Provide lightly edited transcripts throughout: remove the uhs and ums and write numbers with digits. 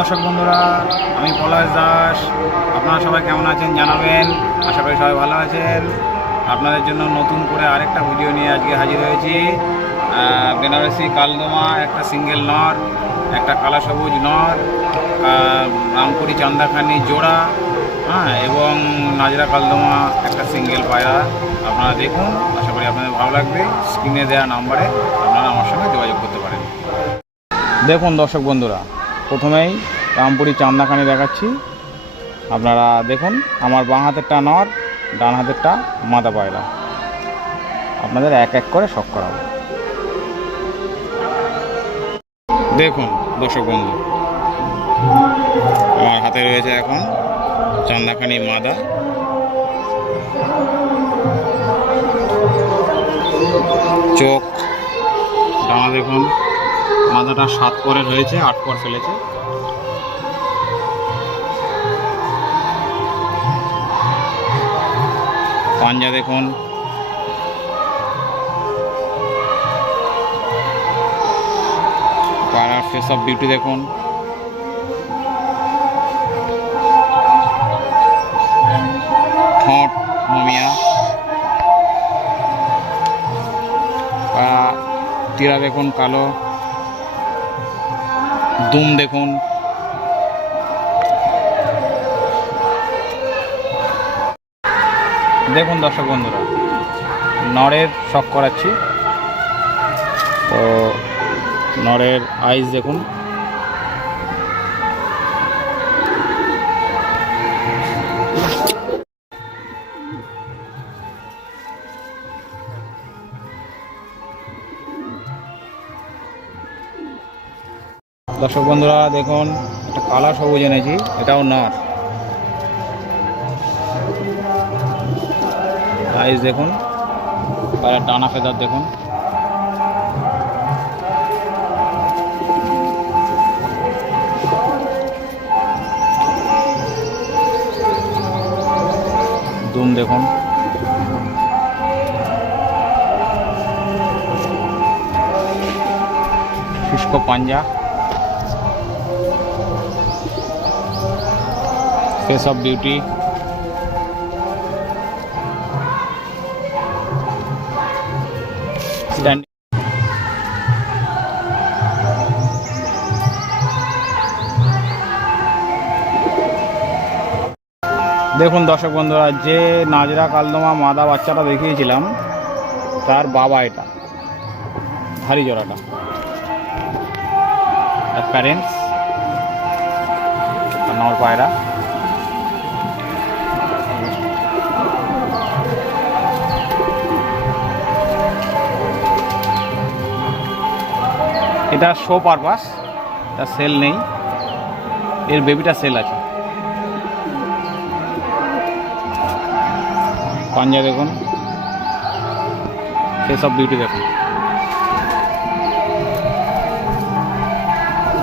দর্শক বন্ধুরা, আমি পলাশ দাস। আপনারা সবাই কেমন আছেন জানাবেন। আশা করি সবাই ভালো আছেন। আপনাদের জন্য নতুন করে আরেকটা ভিডিও নিয়ে আজকে হাজির হয়েছি। বেনারসি কালদমা একটা সিঙ্গেল নর, একটা কালা সবুজ নর, রামপুরি চান্দাখানি জোড়া, এবং নাজরা কালদমা একটা সিঙ্গেল পায়রা। আপনারা দেখুন, আশা করি আপনাদের ভালো লাগবে। স্ক্রিনে দেওয়া নাম্বারে আপনারা আমার সঙ্গে যোগাযোগ করতে পারেন। দেখুন দর্শক বন্ধুরা, প্রথমেই রামপুরি চান্দাখানি দেখাচ্ছি। আপনারা দেখুন, আমার বাঁ হাতেরটা নর, ডান হাতেরটা মাদা পায়রা। আপনাদের এক এক করে শখ করাবো। দেখুন দর্শক বন্ধু, আমার হাতে রয়েছে এখন চান্দাখানি মাদা। চোখ ডানা দেখুন, মাদাটা 7 পরের হয়েছে, 8 পর ফেলেছে। পাঞ্জা দেখুন, পায়রার ফেস অফ বিউটি দেখুন, ঠোঁট মমিয়া, টিরা দেখুন কালো, দুম দেখুন, দেখুন দর্শক বন্ধুরা, নরের শখ করাচ্ছি। তো নরের আইস দেখুন, দর্শক বন্ধুরা দেখুন, একটা কালা সবুজ এনেছি, এটাও নর। আইস দেখুন, আর ডানা ফেদার দেখুন, দুম দেখুন, শুষ্ক পাঞ্জা, ফেস অফ বিউটি, স্ট্যান্ড। দেখুন দর্শক বন্ধুরা, যে নাজরা কালদমা মাদা বাচ্চাটা দেখিয়েছিলাম, তার বাবা এটা ভারী জোড়াটা প্যারেন্টস নর পায়রা। এটা শো পারপাস, এটা সেল নেই, এর বেবিটা সেল আছে। পাঞ্জা দেখুন, ফেস অফ বিউটি দেখুন,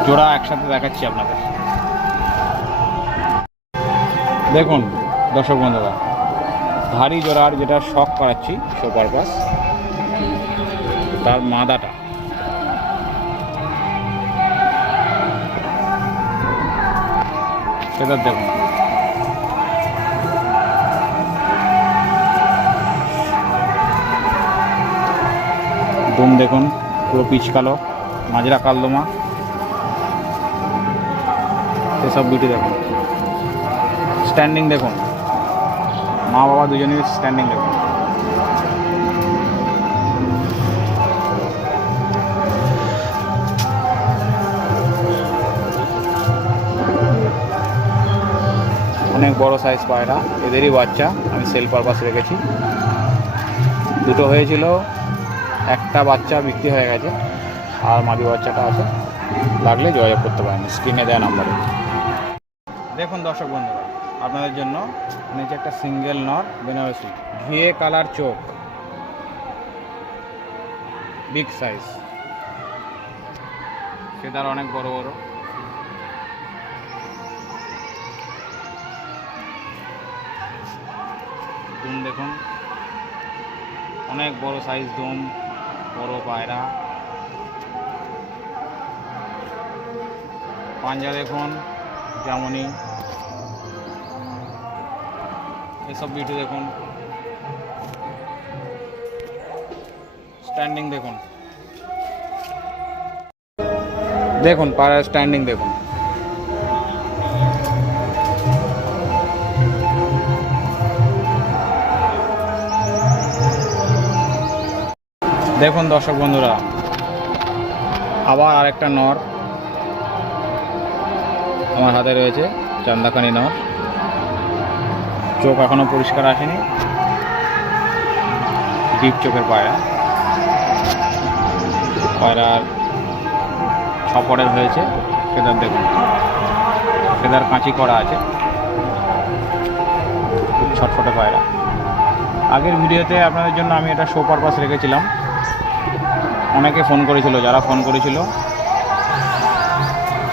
জোড়া একসাথে দেখাচ্ছি আপনাদের। দেখুন দর্শক বন্ধুরা, ভারী জোড়ার যেটা শখ করাচ্ছি শো পারপাস, তার মাদাটা সেটা দেখুন, দুম দেখুন, পুরো পিচ কালো, মাজরা কালদমা, এসব বিউটি দেখুন, স্ট্যান্ডিং দেখুন, মা বাবা দুজনের স্ট্যান্ডিং দেখুন। অনেক বড় সাইজ পায়রা, এদেরই বাচ্চা আমি সেল পারপাস রেখেছি। দুটো হয়েছিল, একটা বাচ্চা বিক্রি হয়ে গেছে, আর মাদি বাচ্চাটা আছে, লাগলে যোগাযোগ করতে পারেন স্ক্রিনে দেওয়া নাম্বারে। দেখুন দর্শক বন্ধুরা, আপনাদের জন্য নিচে একটা সিঙ্গেল নর বেনারসি, ঘিয়ে কালার চোখ, বিগ সাইজ, ফেদার অনেক বড় বড়, দুম দেখুন, অনেক বড় সাইজ দুম, বড় পায়রা, পাঞ্জা দেখুন যেমনই, এসব বিউটি দেখুন, স্ট্যান্ডিং দেখুন, দেখুন পায়রার স্ট্যান্ডিং দেখুন। দেখুন দর্শক বন্ধুরা, আবার আরেকটা নর আমার হাতে রয়েছে, চান্দাকানি নর। চোখ এখনো পরিষ্কার আসেনি, ডিপ চোখের পায়রা। পায়রার ছপরের হয়েছে, ফেদার দেখুন, ফেদার কাঁচি করা আছে, খুব ছটফটে পায়রা। আগের ভিডিওতে আপনাদের জন্য আমি এটা শো পারপাস রেখেছিলাম, অনেকে ফোন করেছিল, যারা ফোন করেছিল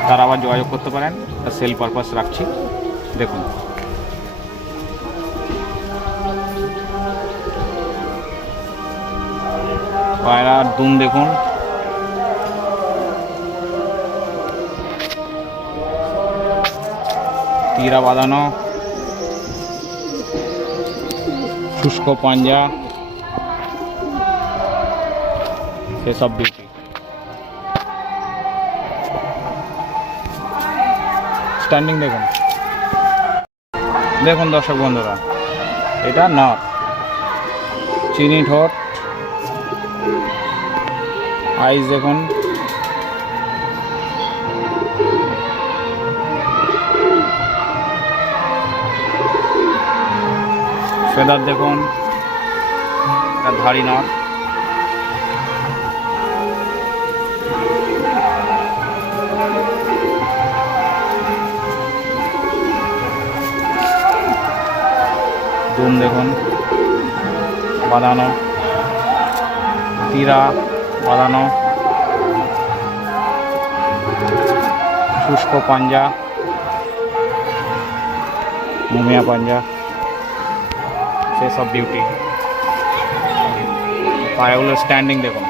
তারা আবার যোগাযোগ করতে পারেন, সেল পারপাস রাখছি। দেখুন পায়রার দুম দেখুন, তীরা বাঁধানো, শুষ্ক পাঞ্জা, সেসব বিউটি। স্ট্যান্ডিং দেখুন, দেখুন দর্শক বন্ধুরা, এটা নর, চিনি ঠোঁট, আইস দেখুন, ফেদার দেখুন, এটা ধারি নর। দুম দেখুন বাঁধানো, তীরা বাঁধানো, শুষ্ক পাঞ্জা, মুমিয়া পাঞ্জা, সেসব বিউটি। পায়রাগুলোর স্ট্যান্ডিং দেখুন।